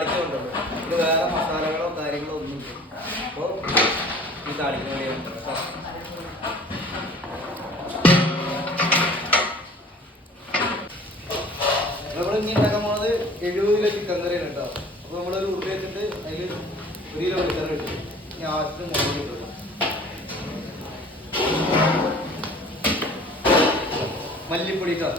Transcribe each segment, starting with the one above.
താളിക്കുന്നുണ്ടല്ലോ. ഇത് വേറെ മസാലകളോ കാര്യങ്ങളോ ഒന്നും ഇല്ല. അപ്പോൾ ഈ താളിക്കുന്ന വേണ്ടിയാണ് കേട്ടോ. നമ്മൾ ഇനി ഉണ്ടാക്കാൻ പോകുന്നത് 70 കിലോ ചിക്കൻ കറിയാണ് കേട്ടോ. അപ്പോൾ നമ്മളൊരു ഉരുളി വെച്ചിട്ട് അതിൽ 1 കിലോ വെളിച്ചെണ്ണ ഇട്ടു. ഇനി ആവശ്യത്തിന് മുളക് ഇട്ടു. മല്ലിപ്പൊടി കേട്ടോ.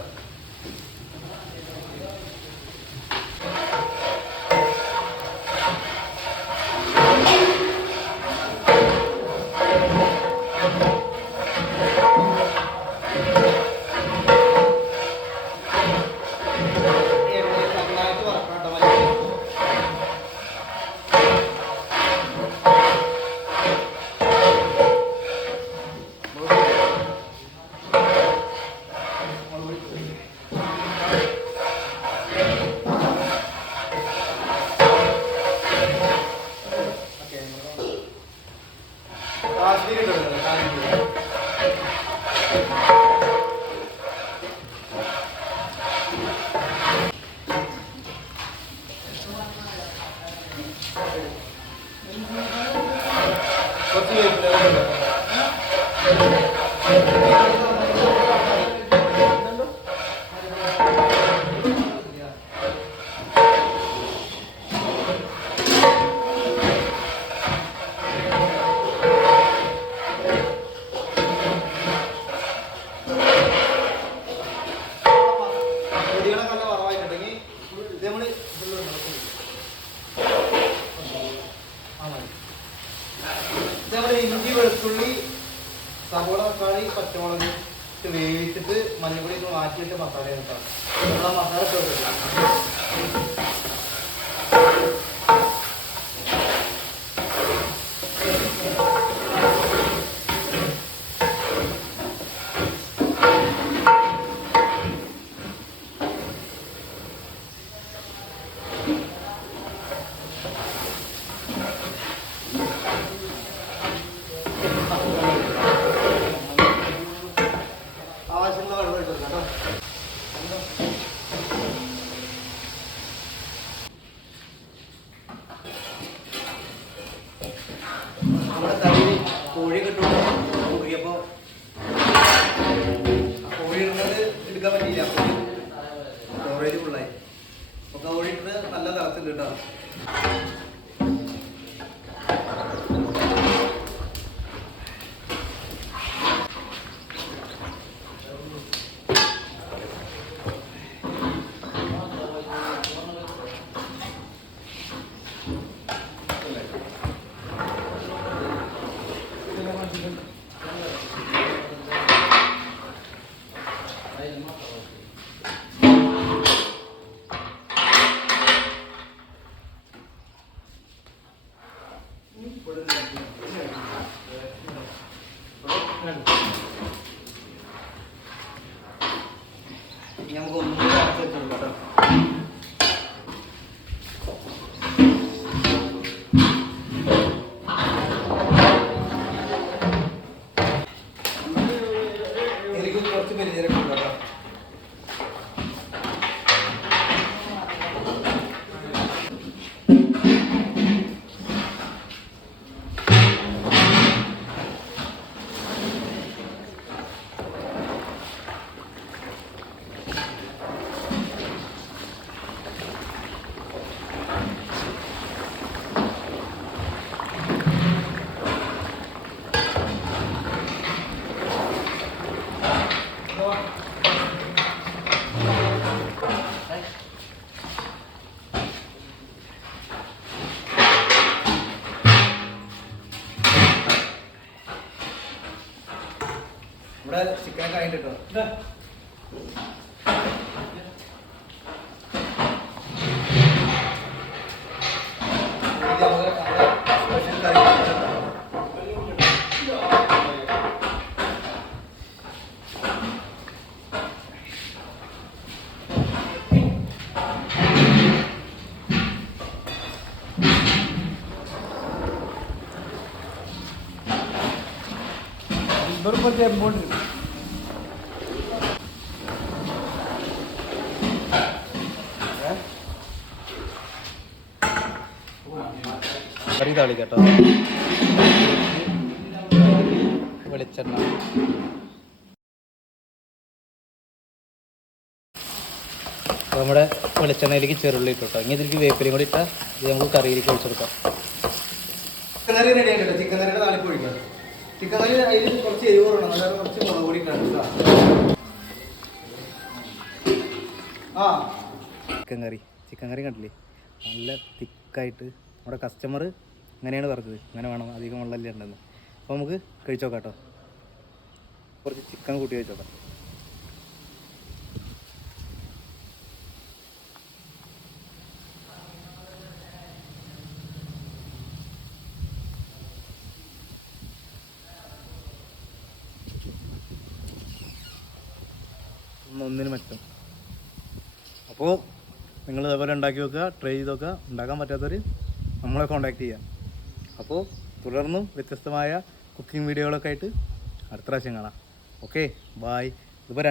ഇഞ്ചി വെളുത്തുള്ളി സവോള തക്കാളി പച്ചമുളക് ഇട്ട് വേവിച്ചിട്ട് മഞ്ഞപ്പൊടി ഒക്കെ മാറ്റിയിട്ട് മസാല എടുക്കാം. നമ്മൾ ആ മസാല ഇട്ട് നമ്മുടെ തലയിൽ കോഴി കിട്ടുമ്പോൾ കൂടിയപ്പോൾ കോഴി ഇടുന്നത് എടുക്കാൻ പറ്റിയില്ല. സ്റ്റോറേജ് ഫുള്ളായി. അപ്പോൾ കോഴി ഇട്ട് നല്ല തിളച്ചുണ്ട് കേട്ടോ. നമുക്ക് ഒന്നും അടച്ചു വെച്ചിട്ടുണ്ട് കേട്ടോ. എനിക്ക് കുറച്ച് പെരിഞ്ചീരകം കേട്ടോ. ഇവിടെ ചിക്കൻ കഴിഞ്ഞിട്ടോ. സ്പെഷ്യൽ കറി बरोबर ते बोल കടുക് താളിക്കട്ടോ. വെളിച്ചെണ്ണ, നമ്മുടെ വെളിച്ചെണ്ണയിലേക്ക് ചെറുള്ളി ഇട്ടോ. ഇനി ഇതിലേക്ക് വേപ്പിലയും കൂടി ഇട്ടാൽ ഇത് നമുക്ക് കറിയിലേക്ക് ഒഴിച്ചെടുക്കാം. ചിക്കൻ കറി റെഡി ആയിട്ടോ. ചിക്കൻ കറിയുടെ താളിപ്പ് ഒഴിക്കാം. ചിക്കൻ കറി അതിൽ കുറച്ച് എരിവ് കുറയണം, അതായത് കുറച്ച് മുളക് പൊടി ഇട്ടാണ്. ആ ചിക്കൻ കറി കണ്ടില്ലേ, നല്ല തിക്കായിട്ട്. നമ്മുടെ കസ്റ്റമർ ഇങ്ങനെയാണ് പറഞ്ഞത്, ഇങ്ങനെ വേണം, അധികം വെള്ളമല്ലേ ഉണ്ടെന്ന്. അപ്പോൾ നമുക്ക് കഴിച്ചു നോക്കാം കേട്ടോ. കുറച്ച് ചിക്കൻ കൂട്ടി കഴിച്ചു നോക്കാം. ഒന്നിന് മെച്ചം. അപ്പോൾ നിങ്ങൾ ഇതേപോലെ ഉണ്ടാക്കി നോക്കുക, ട്രൈ ചെയ്ത് നോക്കുക. ഉണ്ടാക്കാൻ പറ്റാത്തവർ നമ്മളെ കോൺടാക്റ്റ് ചെയ്യാം. അപ്പോൾ തുടർന്നും വ്യത്യസ്തമായ കുക്കിംഗ് വീഡിയോകളൊക്കെ ആയിട്ട് അടുത്ത പ്രാവശ്യം കാണാം. Okay, bye. ഇതിപ്പോൾ